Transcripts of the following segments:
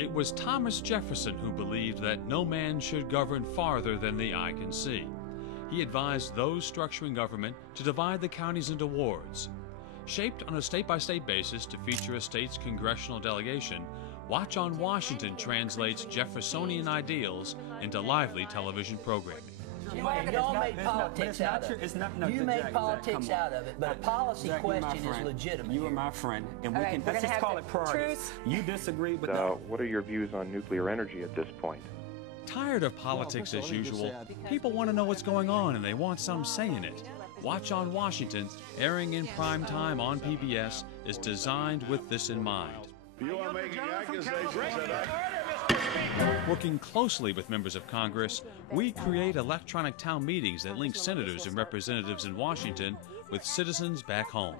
It was Thomas Jefferson who believed that no man should govern farther than the eye can see. He advised those structuring government to divide the counties into wards. Shaped on a state-by-state basis to feature a state's congressional delegation, Watch on Washington translates Jeffersonian ideals into lively television programming. You all made politics out of it. You made politics out of it, but a policy question is legitimate. You are my friend, and let's just call it priorities. You disagree, but what are your views on nuclear energy at this point? Tired of politics as usual, people want to know what's going on and they want some say in it. Watch on Washington, airing in prime time on PBS, is designed with this in mind. You are making accusations that Working closely with members of Congress, we create electronic town meetings that link senators and representatives in Washington with citizens back home.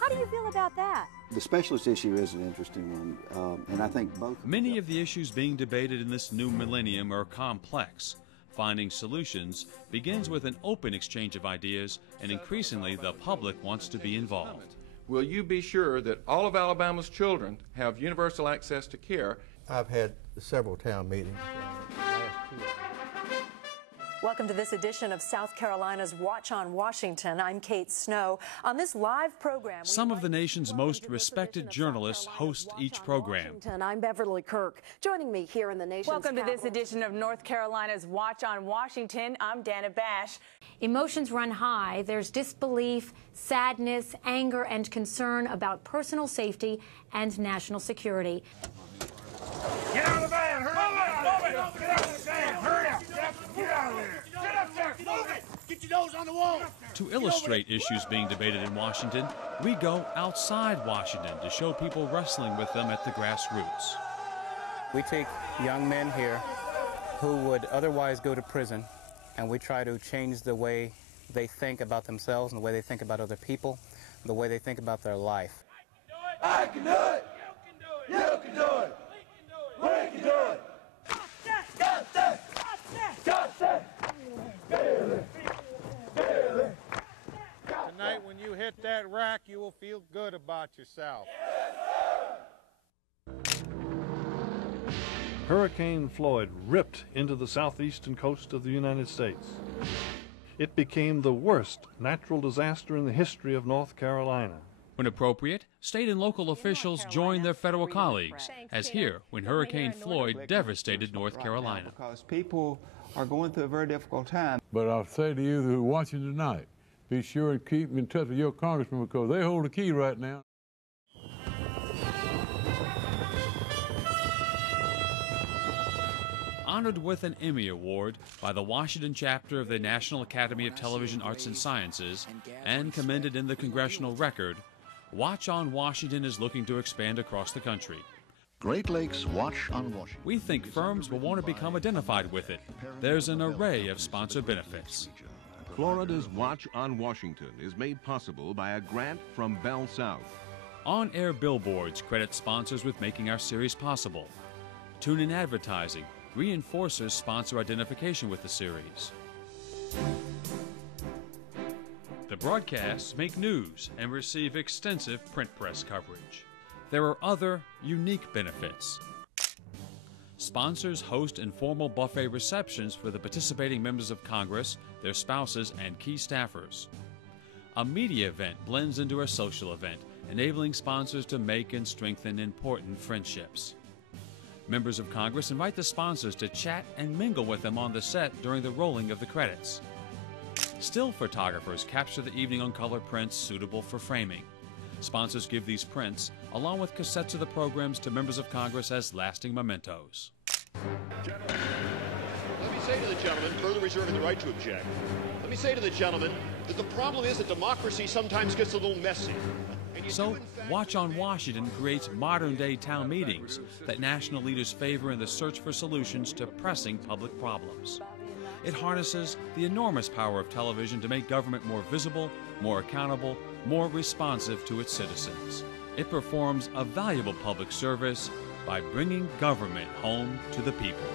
How do you feel about that? The specialist issue is an interesting one, and I think both. Many of the issues being debated in this new millennium are complex. Finding solutions begins with an open exchange of ideas, and increasingly the public wants to be involved. Will you be sure that all of Alabama's children have universal access to care? I've had several town meetings. Welcome to this edition of South Carolina's Watch on Washington. I'm Kate Snow. On this live program, some of the nation's most respected journalists host each program. I'm Beverly Kirk. Joining me here in the nation's Welcome to this edition of North Carolina's Watch on Washington. I'm Dana Bash. Emotions run high. There's disbelief, sadness, anger, and concern about personal safety and national security. Get out of the van! Hurry up! Get out of the van! Hurry up! Get out of there! Get up there! Move it! Get your nose on the wall! To illustrate issues being debated in Washington, we go outside Washington to show people wrestling with them at the grassroots. We take young men here who would otherwise go to prison, and we try to change the way they think about themselves and the way they think about other people, the way they think about their life. I can do it! You can do it! We can do it! Got that! Got that! Tonight when you hit that rack, you will feel good about yourself. Hurricane Floyd ripped into the southeastern coast of the United States. It became the worst natural disaster in the history of North Carolina. When appropriate, state and local officials join their federal colleagues, as here when Hurricane Floyd devastated North Carolina. Because people are going through a very difficult time. But I'll say to you who are watching tonight, be sure and keep in touch with your congressman because they hold the key right now. Honored with an Emmy Award by the Washington chapter of the National Academy of Television Arts and Sciences and commended in the Congressional Record, Watch on Washington is looking to expand across the country. Great Lakes Watch on Washington. We think firms will want to become identified with it. There's an array of sponsor benefits. Florida's Watch on Washington is made possible by a grant from Bell South. On-air billboards credit sponsors with making our series possible. Tune-in advertising reinforces sponsor identification with the series. The broadcasts make news and receive extensive print press coverage. There are other unique benefits. Sponsors host informal buffet receptions for the participating members of Congress, their spouses, and key staffers. A media event blends into a social event, enabling sponsors to make and strengthen important friendships. Members of Congress invite the sponsors to chat and mingle with them on the set during the rolling of the credits. Still photographers capture the evening on color prints suitable for framing. Sponsors give these prints, along with cassettes of the programs, to members of Congress as lasting mementos. Gentlemen, let me say to the gentleman, further reserving the right to object, let me say to the gentleman that the problem is that democracy sometimes gets a little messy. So, Watch on Washington creates modern-day town meetings that national leaders favor in the search for solutions to pressing public problems. It harnesses the enormous power of television to make government more visible, more accountable, more responsive to its citizens. It performs a valuable public service by bringing government home to the people.